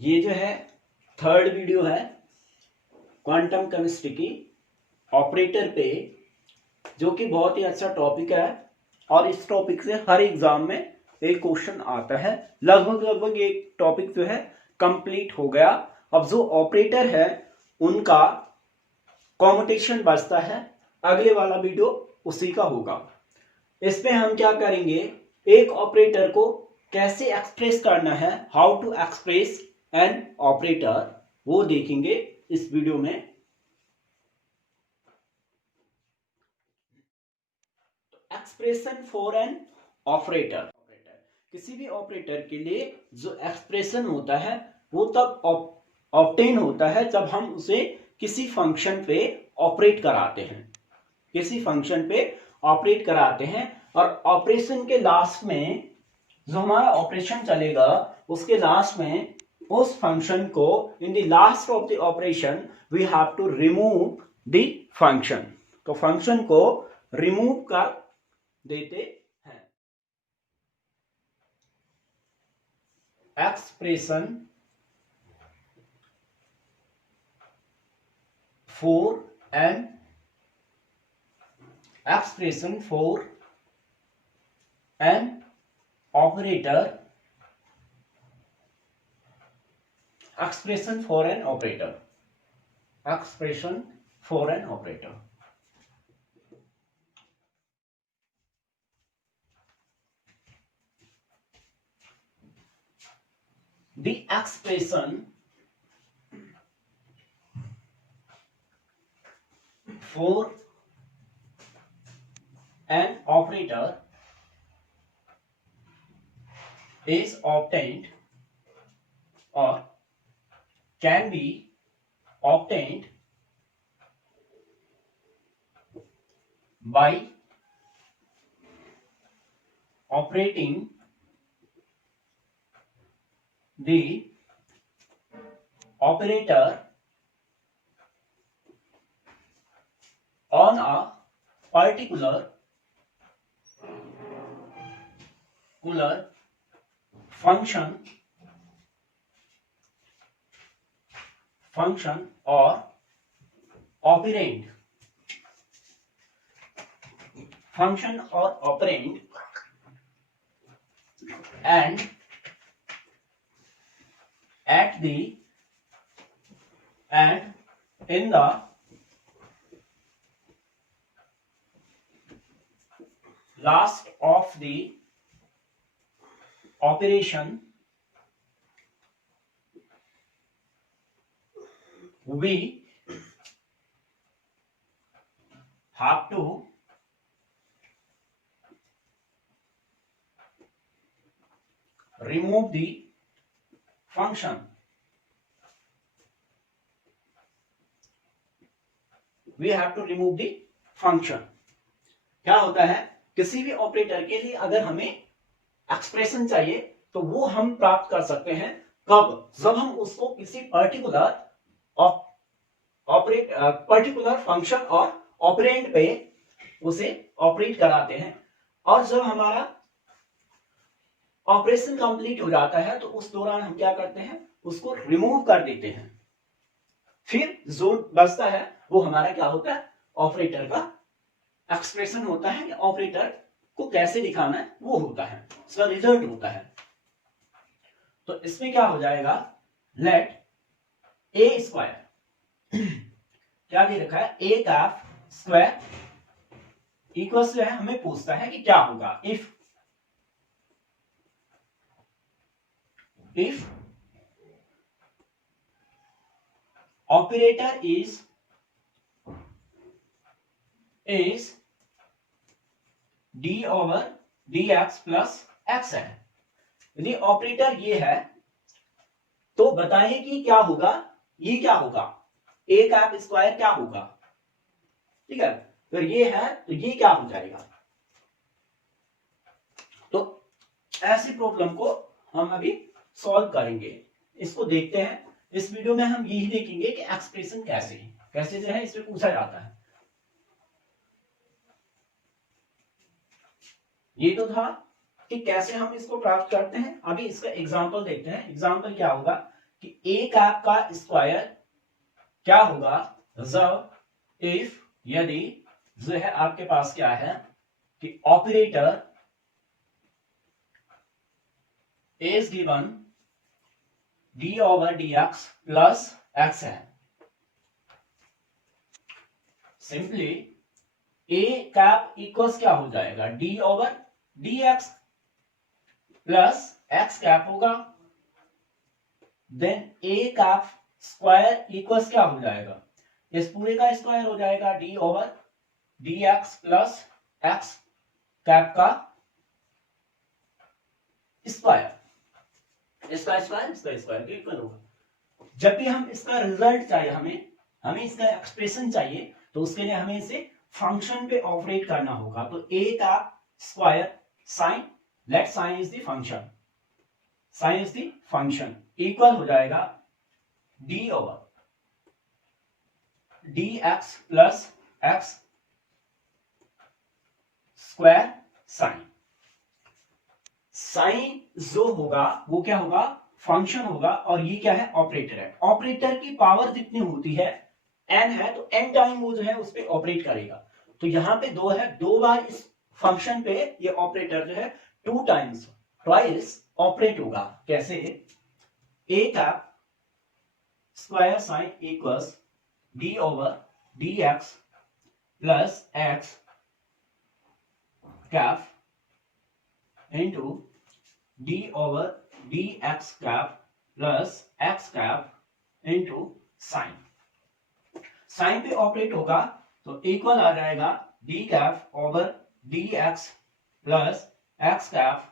ये जो है थर्ड वीडियो है क्वांटम केमिस्ट्री की ऑपरेटर पे, जो कि बहुत ही अच्छा टॉपिक है और इस टॉपिक से हर एग्जाम में एक क्वेश्चन आता है। लगभग एक टॉपिक जो है कंप्लीट हो गया। अब जो ऑपरेटर है उनका कॉम्पिटिशन बचता है, अगले वाला वीडियो उसी का होगा। इसमें हम क्या करेंगे, एक ऑपरेटर को कैसे एक्सप्रेस करना है, how to express an operator, वो देखेंगे इस वीडियो में। एक्सप्रेशन फॉर एन ऑपरेटर, किसी भी ऑपरेटर के लिए जो एक्सप्रेशन होता है वो तब ऑब्टेन होता है जब हम उसे किसी फंक्शन पे ऑपरेट कराते हैं, किसी फंक्शन पे ऑपरेट कराते हैं। और ऑपरेशन के लास्ट में जो हमारा ऑपरेशन चलेगा उसके लास्ट में उस फंक्शन को, in the last of the operation we have to remove the function, तो फंक्शन को रिमूव कर देते हैं। Expression for an expression for an operator, expression for an operator, expression for an operator. The expression for an operator is obtained or can be obtained by operating the operator on a particular function or operand, function or operand, and at the and in the last of the operation we have to remove the function, we have to remove the function। क्या होता है, किसी भी operator के लिए अगर हमें expression चाहिए तो वो हम प्राप्त कर सकते हैं कब, जब हम उसको किसी पर्टिकुलर फंक्शन और ऑपरेंड पे उसे ऑपरेट कराते हैं। और जब हमारा ऑपरेशन कंप्लीट हो जाता है तो उस दौरान हम क्या करते हैं, उसको रिमूव कर देते हैं। फिर जो बचता है वो हमारा क्या होता है, ऑपरेटर का एक्सप्रेशन होता है, या ऑपरेटर को कैसे दिखाना है वो होता है, उसका रिजल्ट होता है। तो इसमें क्या हो जाएगा, लेट ए स्क्वायर, क्या दे रखा है, ए कैप स्क्वायर इक्वल्स जो है हमें पूछता है कि क्या होगा if operator is D over d x plus x है। यदि ऑपरेटर ये है तो बताइए कि क्या होगा, ये क्या होगा, ए कैप स्क्वायर क्या होगा, ठीक है। तो ये है तो ये क्या हो जाएगा। तो ऐसी प्रॉब्लम को हम अभी सॉल्व करेंगे, इसको देखते हैं। इस वीडियो में हम यही देखेंगे कि एक्सप्रेशन कैसे जो है इसमें पूछा जाता है। ये तो था कि कैसे हम इसको प्राप्त करते हैं, अभी इसका एग्जांपल देखते हैं। एग्जांपल क्या होगा कि ए कैप का स्क्वायर क्या होगा, रिजर्व इफ, यदि जो है आपके पास क्या है कि operator is given D over d x plus x है। सिंपली ए कैप इक्वल्स क्या हो जाएगा, d over d x plus x cap होगा, then A cap square equals क्या हो जाएगा, इस पूरे का स्क्वायर हो जाएगा d over d x plus x cap का स्क्वायर, इसका स्क्वायर इसका स्क्वायर के इक्वल होगा। जब भी हम इसका रिजल्ट चाहिए, हमें इसका एक्सप्रेशन चाहिए, तो उसके लिए हमें इसे फंक्शन पे ऑपरेट करना होगा। तो ए का square sine, let sine is the function, sine is the function equal हो जाएगा d over d x plus x square sine. Sine जो होगा वो क्या होगा, फंक्शन होगा, और ये क्या है, ऑपरेटर है। ऑपरेटर की पावर जितनी होती है एन है, तो एन टाइम वो जो है उस पर ऑपरेट करेगा। तो यहां पे दो है, दो बार इस फंक्शन पे ये ऑपरेटर जो है टू टाइम्स ट्वाइस ऑपरेट होगा। कैसे, ए का square sine equals d over d x plus x cap into d over d x cap plus x cap into sine. Sine पे ऑपरेट होगा तो इक्वल आ जाएगा d cap over d x plus x cap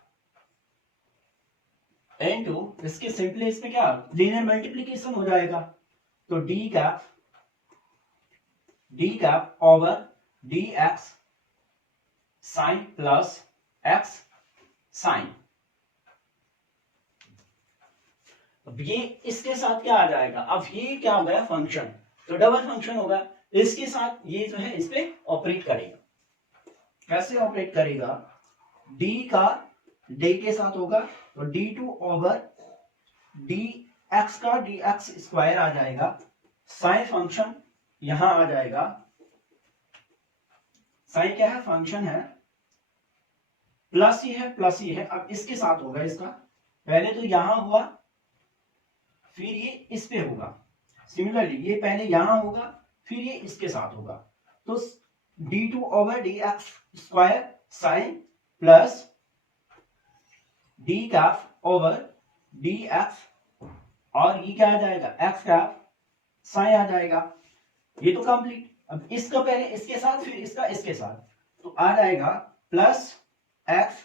into, इसके simply इसमें क्या linear multiplication हो जाएगा, तो d cap over d x sine plus x sine. अब ये इसके साथ क्या आ जाएगा, अब ये क्या हो गया फंक्शन, तो डबल फंक्शन होगा, इसके साथ ये जो है इस पे ऑपरेट करेगा। कैसे ऑपरेट करेगा, डी का डी के साथ होगा, तो d two over d x का डी एक्स स्क्वायर आ जाएगा, साइन फंक्शन यहां आ जाएगा, साइन क्या है, फंक्शन है, प्लस ही है प्लस ही है, अब इसके साथ होगा इसका, पहले तो यहां हुआ फिर ये इस पे होगा, सिमिलरली ये पहले यहां होगा फिर ये इसके साथ होगा, तो d two over d x square sine plus d cap over d x, और ये क्या आ जाएगा, एक्स कैप साइन आ जाएगा। ये तो कंप्लीट। अब इसका पहले इसके साथ फिर इसका इसके साथ, तो आ जाएगा plus x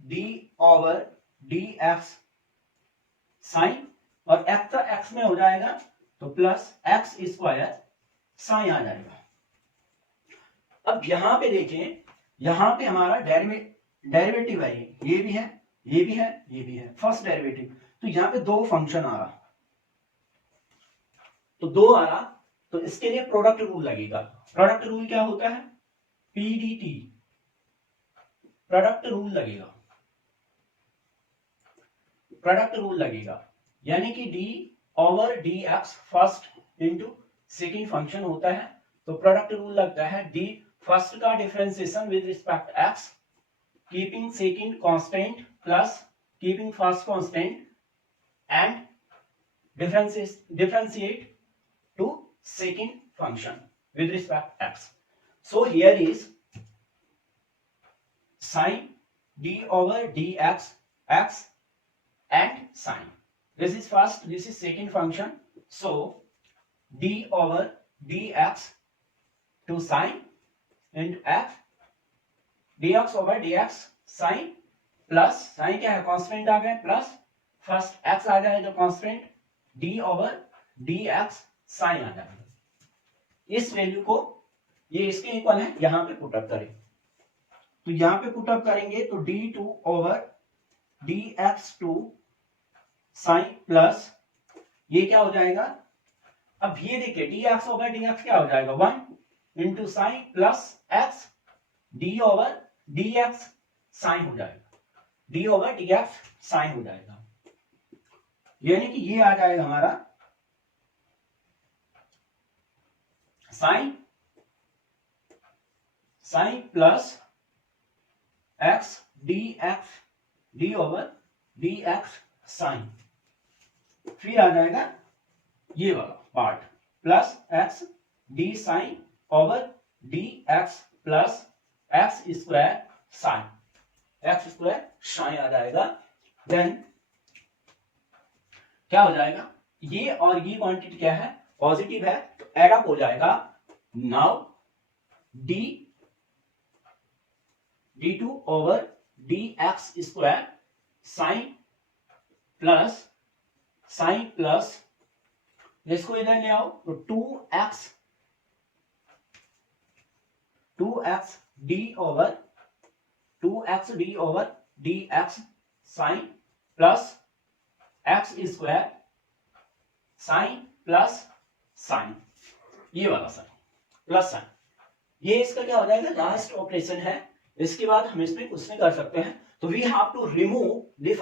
d over d x sine, और एक्स का एक्स में हो जाएगा तो प्लस एक्स स्क्वायर साइन आ जाएगा। अब यहां पे देखें, यहां पे हमारा डेरिवेटिव है, ये भी है ये भी है ये भी है, फर्स्ट डेरिवेटिव, तो यहां पे दो फंक्शन आ रहा, तो दो आ रहा, तो इसके लिए प्रोडक्ट रूल लगेगा। प्रोडक्ट रूल क्या होता है, पीडीटी, प्रोडक्ट रूल लगेगा, प्रोडक्ट रूल लगेगा, यानी कि D over d x first into second function होता है, तो प्रोडक्ट रूल लगता है डी फर्स्ट का differentiation with respect x, keeping second constant plus keeping first constant and differentiate to second function with respect x. So here is sin d over dx x and sin. This is first, this is second function. So d over dx to sin and f, dx over dx sin plus sin क्या है, constant आ गया, plus first x आ जाएगा constant, d over dx sine आ जाएगा। इस value को ये इसके इक्वल है, यहां पे पुटअप करें, तो यहां पे पुटअप करेंगे तो d2 over dx2 sign plus ये क्या हो जाएगा, अब ये देखिए dx ओवर dx क्या हो जाएगा, 1 into sine plus x d over dx sine हो जाएगा, d ओवर dx साइन हो जाएगा। यानी कि ये आ जाएगा हमारा sine plus x d x d over d x sine, फिर आ जाएगा ये वाला part plus x d sine over d x plus x square sine आ जाएगा। देन क्या हो जाएगा, ये और ये क्वांटिटी क्या है, पॉजिटिव है, तो एड अप हो जाएगा। Now d2 over dx square sine plus इसको इधर ले आओ तो 2x d over dx sine plus x square sine plus sine, ये वाला साइन प्लस साइन, ये इसका क्या हो जाएगा, लास्ट ऑपरेशन है। इसके बाद हम इसमें कुछ नहीं कर सकते हैं, तो we have to remove the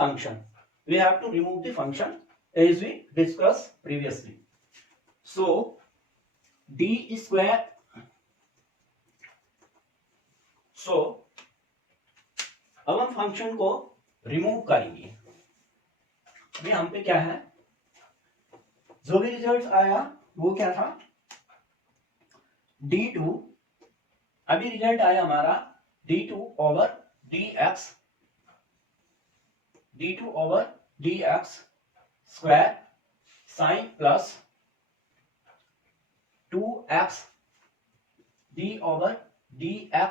function as we discussed previously. So d square, so अब हम फंक्शन को रिमूव करेंगे। अभी हम पे क्या है, जो भी रिजल्ट आया वो क्या था, d2, अभी रिजल्ट आया हमारा d2 over dx square sine plus 2x d over dx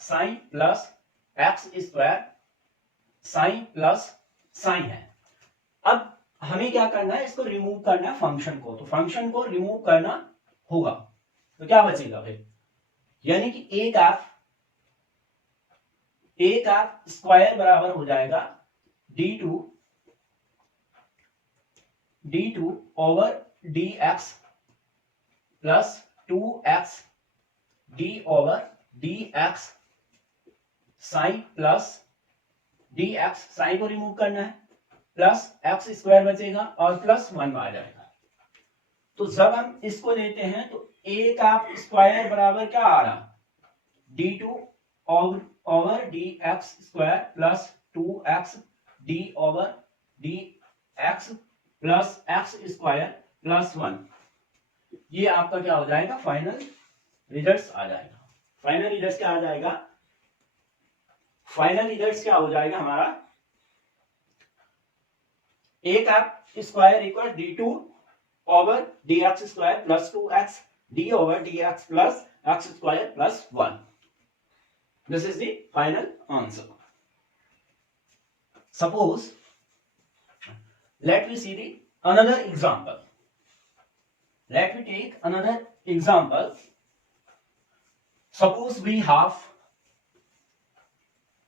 sine plus x square sine plus sine है। अब हमें क्या करना है, इसको रिमूव करना है फंक्शन को, तो फंक्शन को रिमूव करना होगा, तो क्या बचेगा फिर, यानी कि एक आप स्क्वायर बराबर हो जाएगा d2 over dx plus 2x d over dx sine plus dx, sine को रिमूव करना है, प्लस एक्स स्क्वायर बचेगा और प्लस 1 आ जाएगा। तो जब हम इसको लेते हैं तो एक आप स्क्वायर बराबर क्या आ रहा, d2 over dx square plus 2x d over dx plus x square plus 1, ये आपका क्या हो जाएगा, फाइनल रिजल्ट्स आ जाएगा। फाइनल रिजल्ट्स क्या आ जाएगा, फाइनल रिजल्ट्स क्या हो जाएगा हमारा, एक आप square equal d2 over dx square plus 2x d over dx plus x square plus 1। This is the final answer. Suppose, let me see the another example. Let me take another example. Suppose we have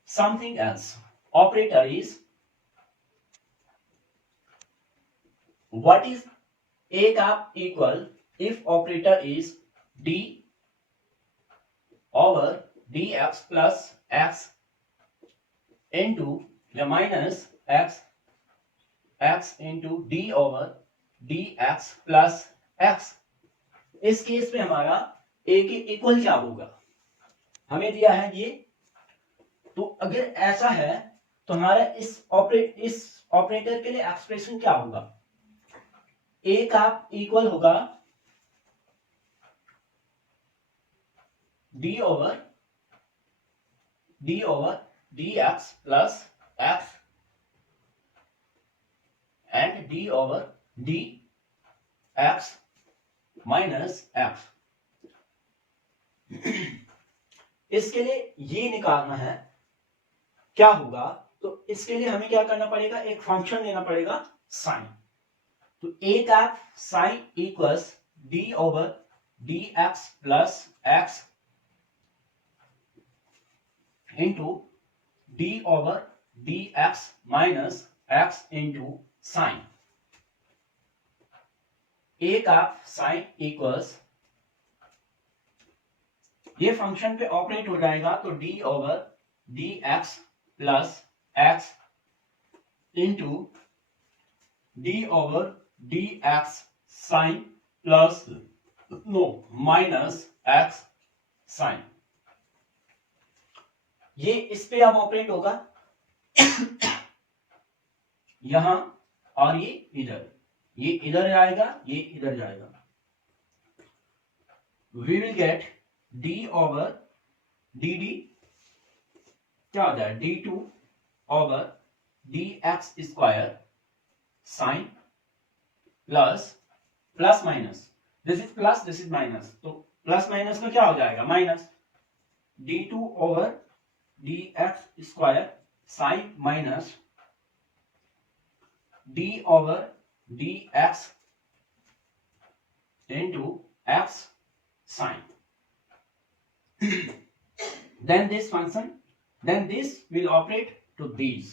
something else. Operator is, what is a cap equal if operator is d over dx plus x into the minus x into d over dx plus x। इस case में हमारा a के equal क्या होगा, हमें दिया है ये, तो अगर ऐसा है तो हमारा इस ऑपरेटर के लिए एक्सप्रेशन क्या होगा, a का इक्वल होगा d over dx plus x and d over dx minus x। इसके लिए ये निकालना है क्या होगा, तो इसके लिए हमें क्या करना पड़ेगा, एक फंक्शन लेना पड़ेगा साइन। तो एक आप sine equals d over dx plus x into d over dx minus x into sine. एक आप साइन इक्वल्स, ये फंक्शन पे ऑपरेट हो जाएगा तो d over dx plus x into d over d x sine plus no minus x sine. ये इस पे अब ऑपरेट होगा यहां, और ये इधर जाएगा, ये इधर जाएगा। We will get d over d d क्या हो जाए, d two over d x square sine plus plus minus, this is plus this is minus, तो प्लस माइनस में क्या हो जाएगा, minus d two over d x square sine minus d over d x into x sine. then this will operate to these,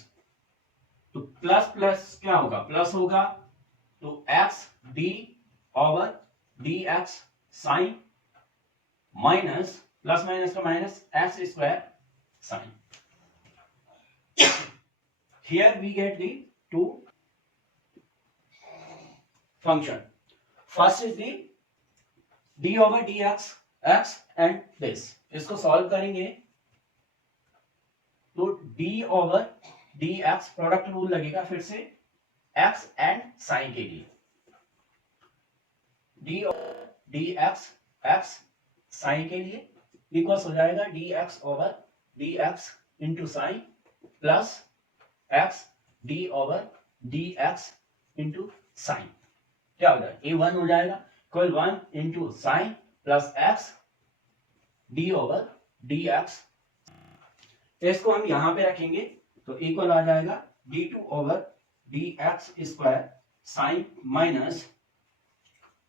तो plus plus क्या होगा, plus होगा, तो x d over d x sine minus plus minus का minus x square sine. here we get the two function. first is the d over dx x and this, इसको solve करेंगे तो d over dx product rule लगेगा फिर से x and sine के लिए, d over dx x sine के लिए इक्वल्स हो जाएगा dx over dx into sine plus x d over dx into sine, क्या हो जाएगा, ये 1 हो जाएगा, equal 1 into sine plus x d over dx। इसको हम यहां पे रखेंगे तो इक्वल आ जाएगा d2 over dx square sine minus,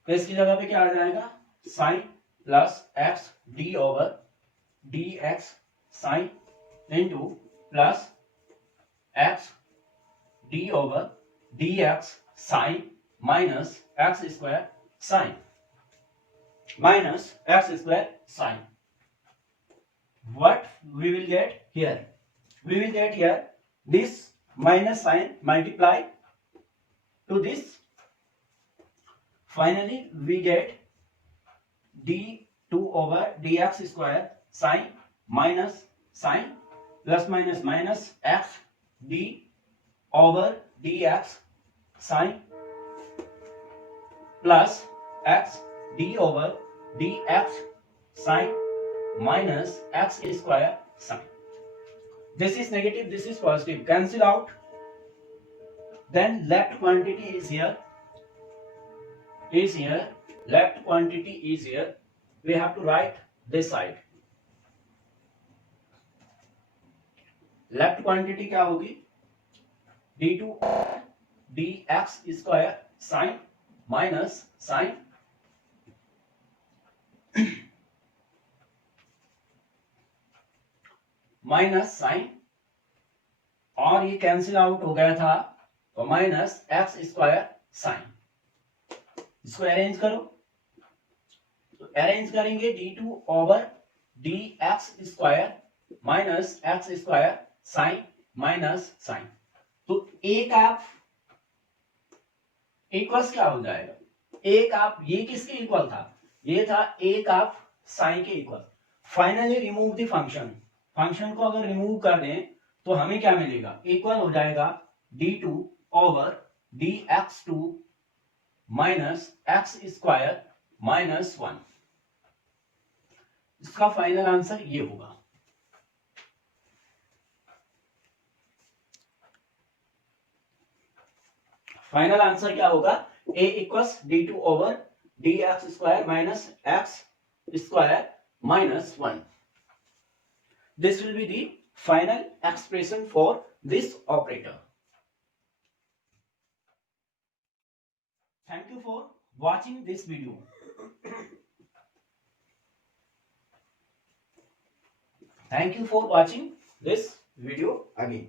इसकी जगह पे क्या आ जाएगा, sine plus x d over dx sine into plus x d over dx sine minus x square sine minus x square sine. What we will get here? We will get here this minus sign multiply to this. Finally, we get d2 over dx square sine minus sine plus minus minus x d over dx sine plus x d over dx sine minus x square sine. This is negative, this is positive, cancel out. Then left quantity is here, left quantity is here. We have to write this side. Left quantity क्या होगी, d2 dx square sine minus sine minus sine, और ये cancel out हो गया था तो minus x square sine. इसको arrange करो, तो अरेंज करेंगे d2 over dx square minus x square sine minus sine, तो एक आप इक्वल्स क्या हो जाएगा, एक आप, ये किसके इक्वल था, ये था एक आप साइन के equal. Finally remove the function, function को अगर रिमूव कर दें तो हमें क्या मिलेगा, इक्वल हो जाएगा d2 over dx2 minus x square minus 1। इसका फाइनल आंसर ये होगा। फाइनल आंसर क्या होगा, a equals d2 over dx square minus x square minus 1। This will be the final expression for this operator. Thank you for watching this video. Thank you for watching this video again.